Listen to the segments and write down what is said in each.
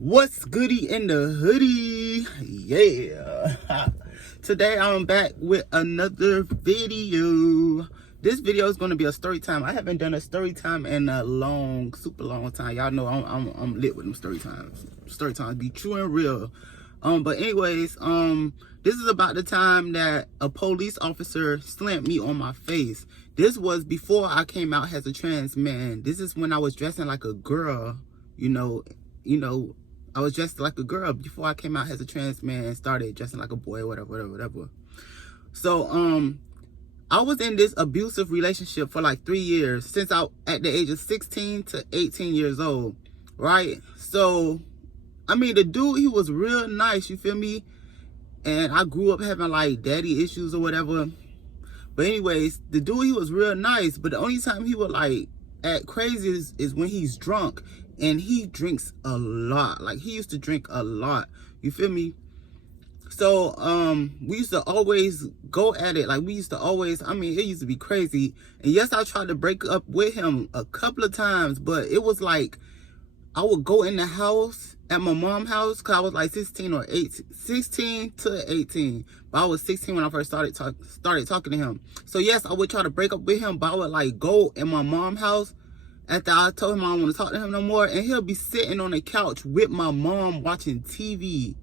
What's goody in the hoodie? Yeah. Today I'm back with another video. This video is going to be a story time. I haven't done a story time in a super long time. Y'all know I'm lit with them story times. Story times be true and real. But anyways, this is about the time that a police officer slammed me on my face. This was before I came out as a trans man. This is when I was dressing like a girl, you know, I was dressed like a girl before I came out as a trans man and started dressing like a boy, whatever. So, I was in this abusive relationship for like 3 years, since at the age of 16 to 18 years old, right? So, I mean, the dude, he was real nice, you feel me? And I grew up having like daddy issues or whatever. But anyways, the dude, he was real nice, but the only time he would like act crazy is when he's drunk. And he drinks a lot. Like, he used to drink a lot. You feel me? So, we used to always go at it. Like, we used to always, I mean, it used to be crazy. And yes, I tried to break up with him a couple of times. But it was like, I would go in the house, at my mom's house, because I was like 16 to 18. But I was 16 when I first started talking to him. So, yes, I would try to break up with him. But I would, like, go in my mom's house. After I told him I don't want to talk to him no more, and he'll be sitting on the couch with my mom watching TV.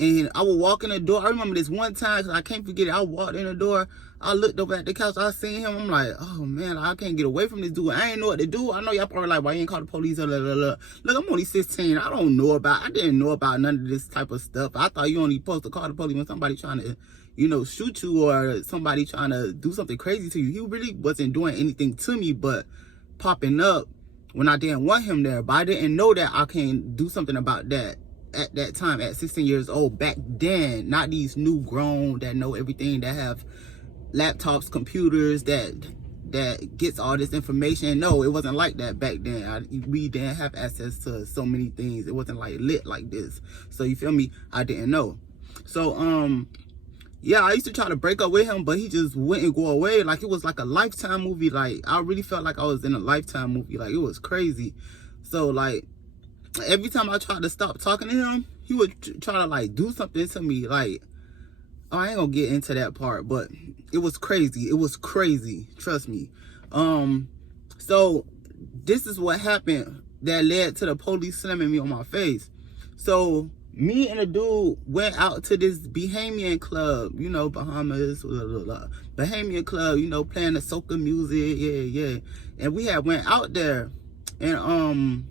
And I would walk in the door. I remember this one time, because I can't forget it. I walked in the door. I looked over at the couch. I seen him. I'm like, oh, man, I can't get away from this dude. I ain't know what to do. I know y'all probably like, why you ain't call the police? Blah, blah, blah. Look, I'm only 16. I didn't know about none of this type of stuff. I thought you only supposed to call the police when somebody trying to, shoot you or somebody trying to do something crazy to you. He really wasn't doing anything to me, but popping up when I didn't want him there. But I didn't know that I can do something about that at that time, at 16 years old. Back then, not these new grown that know everything, that have laptops, computers, that gets all this information. No, it wasn't like that back then. We didn't have access to so many things. It wasn't like lit like this. So you feel me? I didn't know. So yeah, I used to try to break up with him, but he just wouldn't go away. Like, it was like a Lifetime movie. Like, I really felt like I was in a Lifetime movie. Like, it was crazy. So, like, every time I tried to stop talking to him, he would try to, like, do something to me. Like, oh, I ain't gonna get into that part, but it was crazy. It was crazy. Trust me. So, this is what happened that led to the police slamming me on my face. So, me and the dude went out to this Bahamian club, Bahamas, Bahamian club, playing the soca music, yeah. And we had went out there, and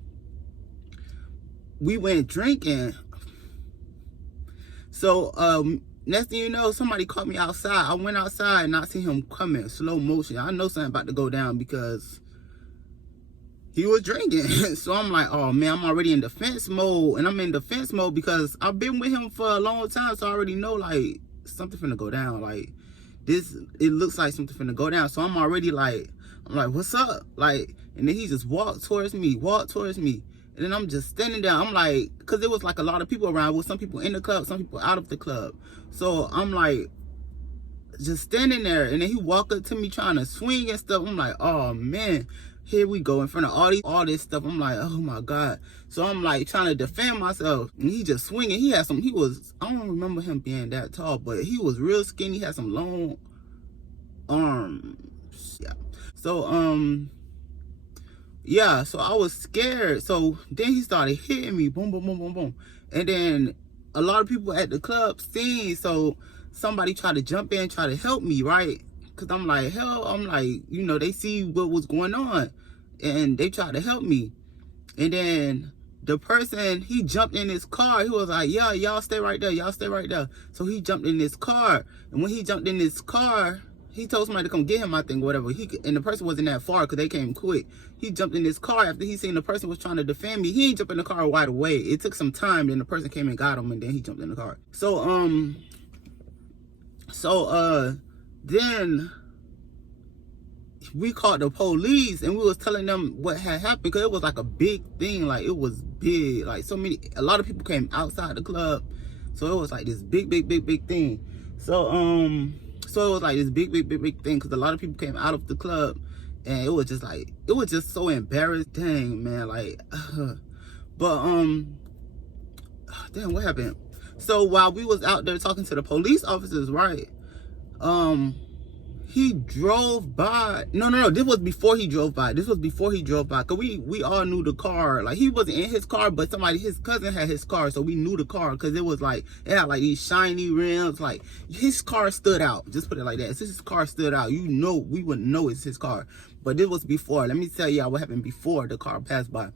we went drinking. So next thing you know, somebody caught me outside. I went outside and I seen him coming, slow motion. I know something about to go down because he was drinking. So I'm like, oh man, I'm already in defense mode. And I'm in defense mode because I've been with him for a long time. So I already know, like, something finna go down. Like, it looks like something finna go down. So I'm already like, what's up? Like, and then he just walked towards me. And then I'm just standing there. I'm like, because there was like a lot of people around, with some people in the club, some people out of the club. So I'm like, just standing there. And then he walked up to me trying to swing and stuff. I'm like, oh man, here we go in front of all this stuff. I'm like, oh my God. So I'm like trying to defend myself, and he just swinging. I don't remember him being that tall, but he was real skinny. He had some long arms. Yeah. So yeah, so I was scared. So then he started hitting me, boom, boom, boom, boom, boom. And then a lot of people at the club seen, so somebody tried to jump in, try to help me, right? Because I'm like, they see what was going on, and they tried to help me. And then the person, he jumped in his car. He was like, yeah, y'all stay right there. So he jumped in his car. And when he jumped in his car, he told somebody to come get him, I think, whatever. And the person wasn't that far because they came quick. He jumped in his car after he seen the person was trying to defend me. He ain't jumped in the car right away. It took some time. Then the person came and got him, and then he jumped in the car. Then we called the police, and we was telling them what had happened, because it was like a big thing. Like, it was big. Like, a lot of people came outside the club. So it was like this big thing. So it was like this big thing, because a lot of people came out of the club, and it was just so embarrassing. Dang, man. Like, but damn, what happened? So while we was out there talking to the police officers, right? He drove by. No. This was before he drove by. Cause we all knew the car. Like, he wasn't in his car, but his cousin had his car, so we knew the car because it was like, it had like these shiny rims. Like, his car stood out. Just put it like that. Since his car stood out, you know, we wouldn't know it's his car. But it was before. Let me tell y'all what happened before the car passed by.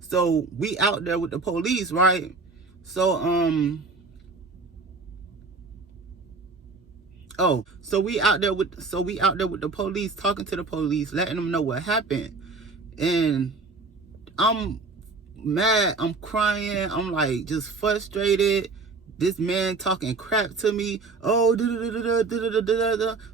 So we out there with the police, right? So so we out there with the police, talking to the police, letting them know what happened. And I'm mad, I'm crying, I'm like just frustrated. This man talking crap to me. Oh,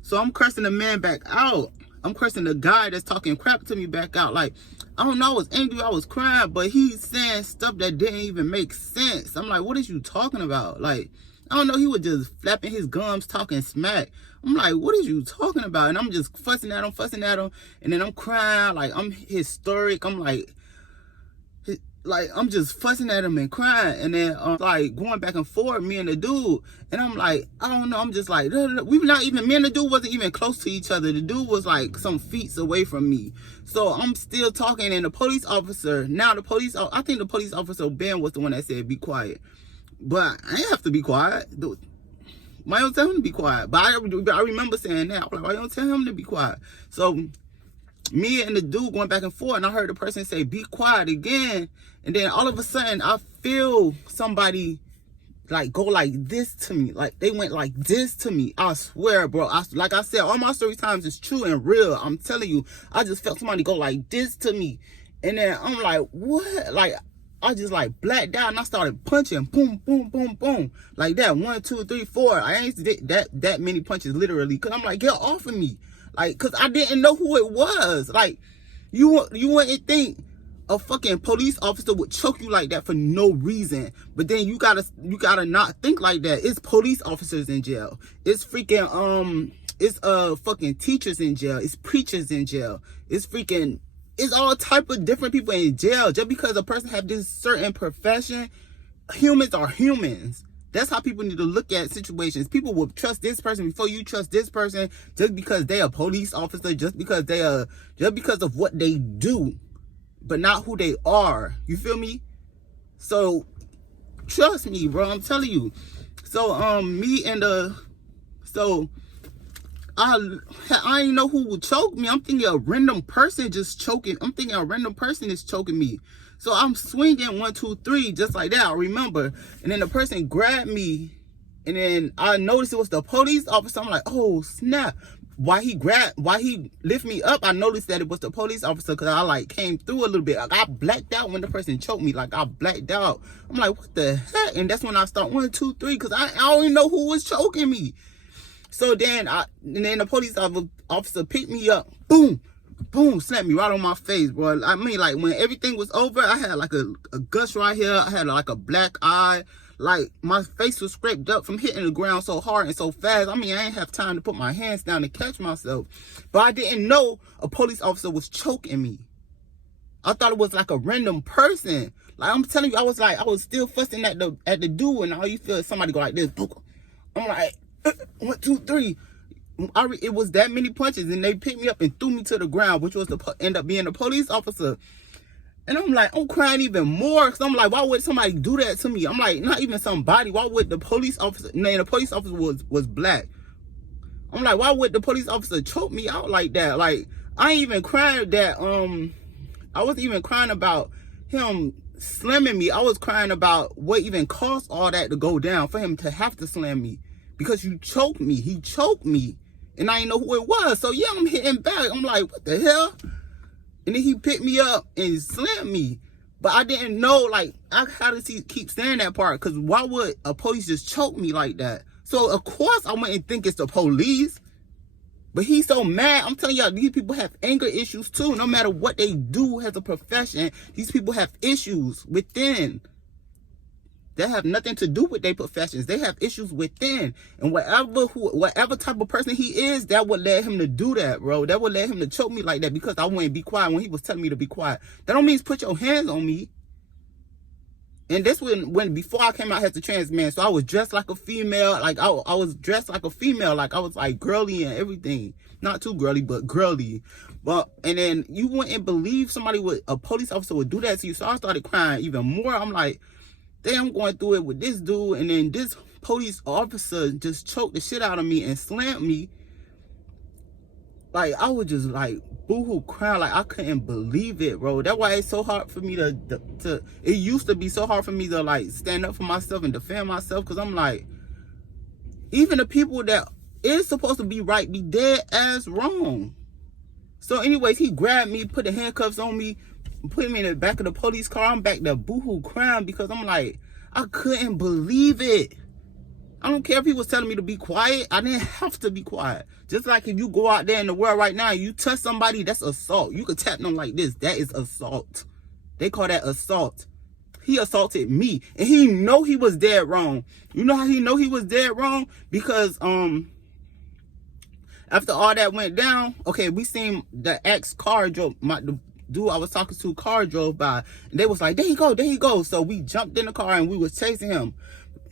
so I'm cursing the man back out. I'm cursing the guy that's talking crap to me back out. Like, I don't know, I was angry, I was crying, but he's saying stuff that didn't even make sense. I'm like, what is you talking about? Like, I don't know, he was just flapping his gums, talking smack. I'm like, what is you talking about? And I'm just fussing at him. And then I'm crying, like, I'm historic. I'm like I'm just fussing at him and crying. And then, like, going back and forth, me and the dude. And I'm like, I don't know, I'm just like, me and the dude wasn't even close to each other. The dude was like some feet away from me. So I'm still talking, and the police officer, I think the police officer, Ben, was the one that said, be quiet. But I ain't have to be quiet. Why don't tell him to be quiet? But I remember saying that. I'm like, why don't tell him to be quiet? So me and the dude going back and forth, and I heard the person say, be quiet again. And then all of a sudden, I feel somebody like go like this to me. Like, they went like this to me. I swear, bro. Like I said, all my story times is true and real. I'm telling you, I just felt somebody go like this to me. And then I'm like, what? Like, I just like blacked out, and I started punching, boom, boom, boom, boom, like that. 1, 2, 3, 4. I ain't did that many punches literally, cause I'm like, get off of me, like, cause I didn't know who it was. Like, you wouldn't think a fucking police officer would choke you like that for no reason, but then you gotta not think like that. It's police officers in jail. It's freaking it's fucking teachers in jail. It's preachers in jail. It's all type of different people in jail. Just because a person have this certain profession, humans are humans. That's how people need to look at situations. People will trust this person before you trust this person, just because they a police officer, just because of what they do, but not who they are. You feel me? So trust me, bro. I'm telling you. So I didn't know who would choke me. I'm thinking a random person just choking. I'm thinking a random person is choking me. So I'm swinging 1, 2, 3, just like that. I remember. And then the person grabbed me. And then I noticed it was the police officer. I'm like, oh, snap. Why he lift me up, I noticed that it was the police officer, because I like came through a little bit. Like, I blacked out when the person choked me. Like, I blacked out. I'm like, what the heck? And that's when I start 1, 2, 3, because I don't even know who was choking me. So then the police officer picked me up, boom, boom, slapped me right on my face, bro. I mean, like, when everything was over, I had like a gush right here. I had like a black eye. Like, my face was scraped up from hitting the ground so hard and so fast. I mean, I ain't have time to put my hands down to catch myself. But I didn't know a police officer was choking me. I thought it was like a random person. Like, I'm telling you, I was still fussing at the dude, and all you feel is somebody go like this. I'm like, 1, 2, 3. It was that many punches, and they picked me up and threw me to the ground, which was to end up being a police officer. And I'm like, I'm crying even more, because I'm like, why would somebody do that to me? I'm like, not even somebody. Why would the police officer? And the police officer was black. I'm like, why would the police officer choke me out like that? Like, I ain't even crying that I wasn't even crying about him slamming me. I was crying about what even caused all that to go down for him to have to slam me. Because you choked me. He choked me. And I didn't know who it was. So yeah, I'm hitting back. I'm like, what the hell? And then he picked me up and slammed me. But I didn't know, like, I had to keep saying that part. Because why would a police just choke me like that? So, of course, I wouldn't think it's the police. But he's so mad. I'm telling y'all, these people have anger issues too. No matter what they do as a profession, these people have issues within. That have nothing to do with their professions. They have issues within. And whatever type of person he is, that would let him to do that, bro. That would let him to choke me like that, because I wouldn't be quiet when he was telling me to be quiet. That don't mean put your hands on me. And this when before I came out as a trans man, so I was dressed like a female, like I was dressed like a female, like I was like girly and everything. Not too girly, but girly. But and then you wouldn't believe a police officer would do that to you. So I started crying even more. I'm like, damn, I'm going through it with this dude, and then this police officer just choked the shit out of me and slammed me. Like, I was just like boohoo crying, like I couldn't believe it, bro. That's why it's so hard for me to it used to be so hard for me to like stand up for myself and defend myself, because I'm like, even the people that is supposed to be right be dead as wrong. So anyways, he grabbed me, put the handcuffs on me, put me in the back of the police car. I'm back there boohoo crying because I'm like, I couldn't believe it. I don't care if he was telling me to be quiet. I didn't have to be quiet. Just like if you go out there in the world right now and you touch somebody, that's assault. You could tap them like this. That is assault. They call that assault. He assaulted me, and he know he was dead wrong. You know how he know he was dead wrong? Because after all that went down, okay, we seen the car drove, the dude I was talking to, car drove by, and they was like, there he go, there he go. So we jumped in the car and we was chasing him.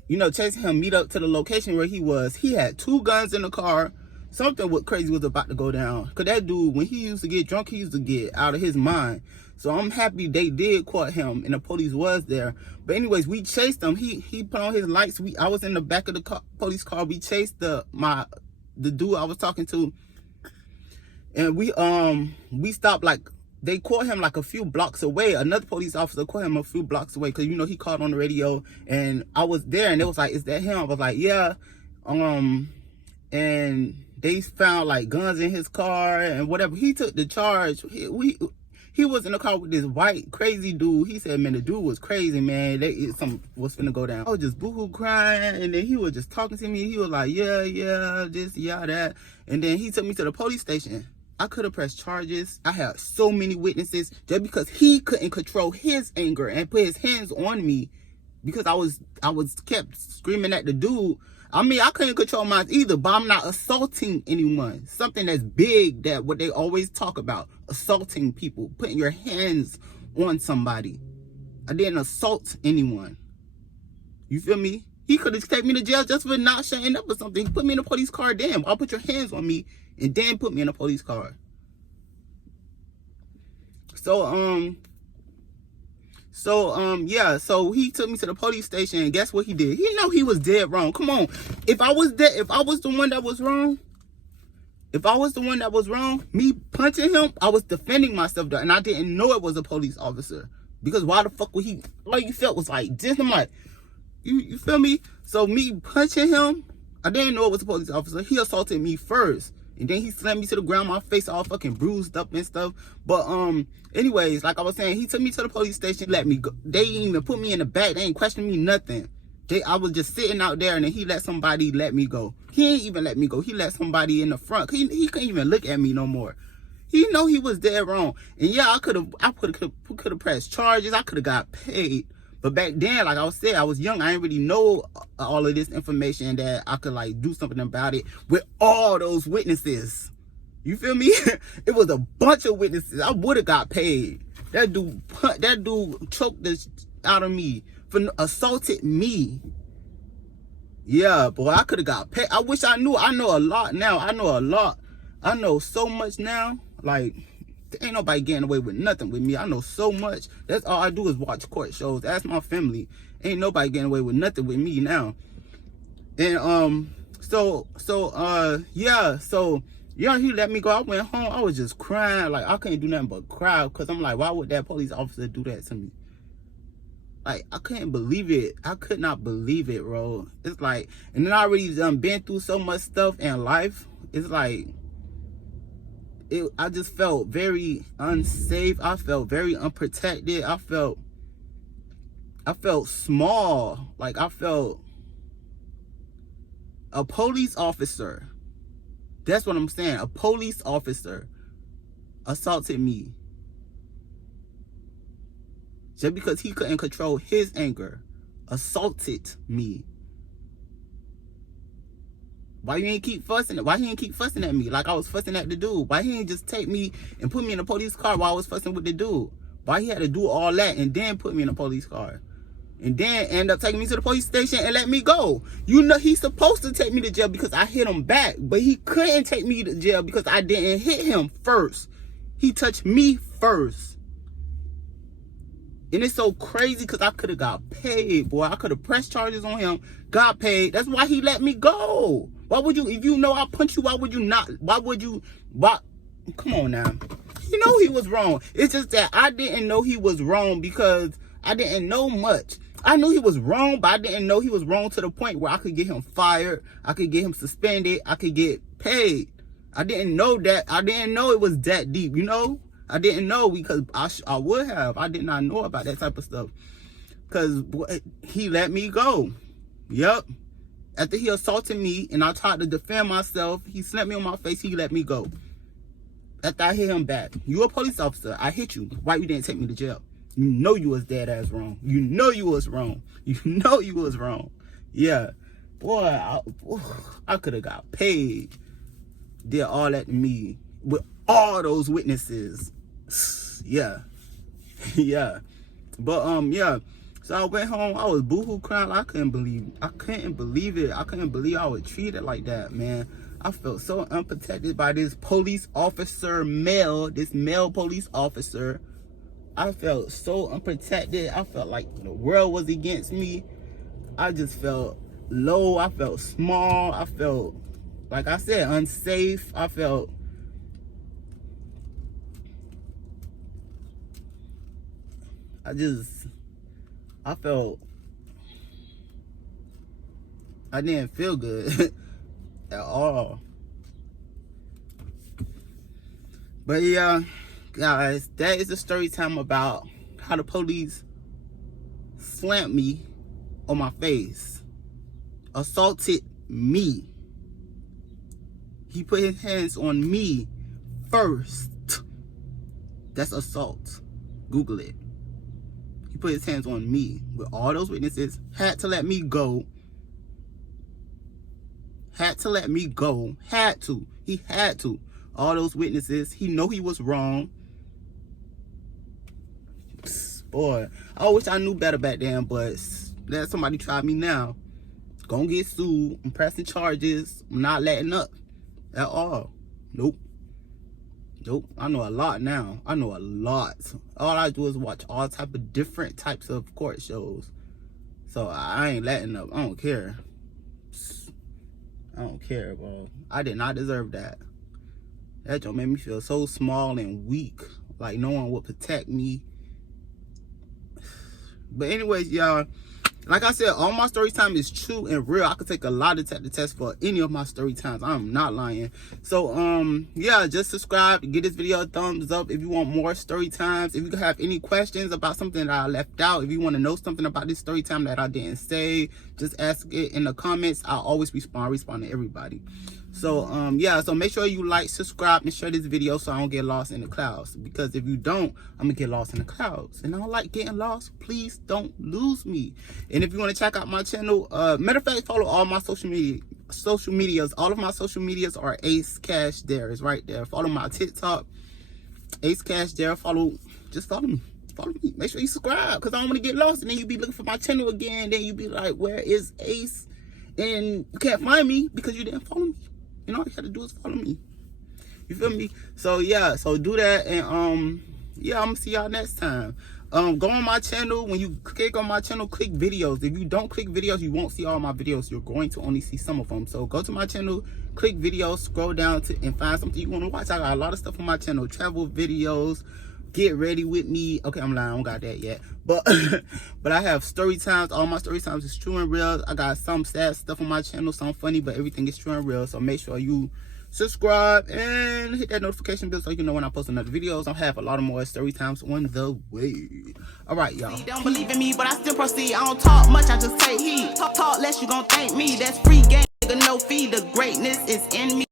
You know, chasing him, meet up to the location where he was. He had 2 guns in the car. Something crazy was about to go down. Because that dude, when he used to get drunk, he used to get out of his mind. So I'm happy they did caught him and the police was there. But anyways, we chased him. He put on his lights. I was in the back of the police car. We chased the dude I was talking to. And we stopped, like, they caught him like a few blocks away. Another police officer caught him a few blocks away because, you know, he called on the radio, and I was there, and it was like, is that him? I was like, yeah. And they found like guns in his car and whatever. He took the charge. He was in the car with this white crazy dude. He said, man, the dude was crazy, man. Something was finna go down. I was just boohoo crying, and then he was just talking to me. He was like, yeah, this, yeah, that. And then he took me to the police station. I could have pressed charges. I had so many witnesses just because he couldn't control his anger and put his hands on me because I was kept screaming at the dude. I mean, I couldn't control mine either, but I'm not assaulting anyone. Something that's big, that what they always talk about, assaulting people, putting your hands on somebody. I didn't assault anyone. You feel me? He could have taken me to jail just for not shutting up or something. He put me in a police car. Damn, I'll put your hands on me and then put me in a police car. Yeah, so he took me to the police station, and guess what he did? He know he was dead wrong. Come on. If I was the one that was wrong, me punching him, I was defending myself though, and I didn't know it was a police officer. Because why the fuck would he, all you felt was like this. I'm like, you feel me? So me punching him, I didn't know it was a police officer. He assaulted me first. And then he slammed me to the ground, my face all fucking bruised up and stuff. But anyways, like I was saying, he took me to the police station, let me go. They didn't even put me in the back. They ain't question me nothing. I was just sitting out there, and then he let somebody let me go. He ain't even let me go. He let somebody in the front. He couldn't even look at me no more. He know he was dead wrong. And yeah, I could have pressed charges. I could have got paid. But back then, like I was saying, I was young. I didn't really know all of this information that I could like do something about it with all those witnesses. You feel me? It was a bunch of witnesses. I would have got paid. That dude choked the out of me, for assaulted me. Yeah, boy, I could have got paid. I wish I knew. I know a lot now. I know a lot. I know so much now. Like, there ain't nobody getting away with nothing with me. I know so much. That's all I do is watch court shows. Ask my family. Ain't nobody getting away with nothing with me now. And yeah, he let me go. I went home. I was just crying. Like, I couldn't do nothing but cry, because I'm like, why would that police officer do that to me? Like, I couldn't believe it. I could not believe it, bro. It's like, and then I already been through so much stuff in life. It's like, I just felt very unsafe. I felt very unprotected. I felt small. Like, I felt a police officer. That's what I'm saying. A police officer assaulted me just because he couldn't control his anger. Assaulted me. Why you ain't keep fussing? Why he ain't keep fussing at me like I was fussing at the dude? Why he ain't just take me and put me in a police car while I was fussing with the dude? Why he had to do all that and then put me in a police car? and then end up taking me to the police station and let me go. You know he's supposed to take me to jail because I hit him back, but he couldn't take me to jail because I didn't hit him first. He touched me first. And it's so crazy because I could have got paid, boy. I could have pressed charges on him, got paid. That's why he let me go. Why would you, if you know I punch you, why would you not? Come on now. You know he was wrong. It's just that I didn't know he was wrong because I didn't know much. I knew he was wrong, but I didn't know he was wrong to the point where I could get him fired. I could get him suspended. I could get paid. I didn't know that. I didn't know it was that deep, you know? I didn't know because I would have. I did not know about that type of stuff. Because he let me go. Yep. After he assaulted me and I tried to defend myself, he slapped me on my face, he let me go. After I hit him back. You a police officer. I hit you. Why you didn't take me to jail? You know you was dead ass wrong. You know you was wrong. You know you was wrong. Yeah. Boy, I could have got paid. Did all that to me with all those witnesses. Yeah. Yeah. But yeah. So I went home. I was boohoo crying. I couldn't believe it. I couldn't believe I was treated like that, man. I felt so unprotected by this police officer this male police officer. I felt so unprotected. I felt like the world was against me. I just felt low. I felt small. I felt, like I said, unsafe. I felt I didn't feel good at all. But yeah, guys, that is the story time about how the police slammed me on my face, assaulted me. He put his hands on me first. That's assault. Google it. He put his hands on me with all those witnesses, had to let me go. Had to let me go. Had to. He had to. All those witnesses. He know he was wrong. Boy, I wish I knew better back then, but let somebody try me now. Gonna get sued. I'm pressing charges. I'm not letting up at all. Nope. Nope. I know a lot now. I know a lot. All I do is watch all type of different types of court shows. So I ain't letting up. I don't care. I don't care, bro. I did not deserve that. That just made me feel so small and weak. Like no one would protect me. But anyways, y'all, like I said, all my story time is true and real. I could take a lie detector test for any of my story times. I'm not lying. So yeah, just subscribe, give this video a thumbs up if you want more story times. If you have any questions about something that I left out, if you want to know something about this story time that I didn't say, just ask it in the comments. I'll always respond to everybody. So yeah, so make sure you like, subscribe, and share this video so I don't get lost in the clouds, because if you don't, I'm gonna get lost in the clouds, and I don't like getting lost. Please don't lose me. And if you want to check out my channel, matter of fact, follow all my social medias. All of my social medias are Ace Cash there. It's right there. Follow my TikTok, Ace Cash there. Just follow me. Make sure you subscribe, because I don't want to get lost and then you be looking for my channel again. Then you be like, where is Ace? And you can't find me because you didn't follow me. You know, all you have to do is follow me. You feel me? So yeah, so do that, and yeah, I'm gonna see y'all next time. Go on my channel. When you click on my channel, click videos. If you don't click videos, you won't see all my videos. You're going to only see some of them. So go to my channel, click videos, scroll down and find something you want to watch. I got a lot of stuff on my channel, travel videos, get ready with me. Okay, I'm lying, I don't got that yet, but but I have story times. All my story times is true and real. I got some sad stuff on my channel, some funny, but everything is true and real. So make sure you subscribe and hit that notification bell so you can know when I post another videos. I'll have a lot of more story times on the way. All right, y'all. They don't believe in me, but I still proceed. I don't talk much, I just take heed. Talk less, you gon' thank me. That's free game, nigga, no fee. The greatness is in me.